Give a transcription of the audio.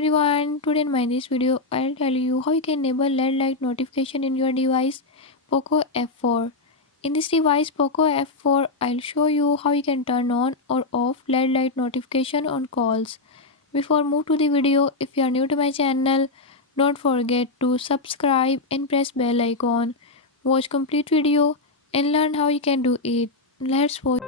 everyone, today in my this video I'll tell you how you can enable LED light notification in your device POCO F4. In this device POCO F4 I'll show you how you can turn on or off LED light notification on calls. Before move to the video, if you are new to my channel, don't forget to subscribe and press bell icon. Watch complete video and learn how you can do it. Let's watch.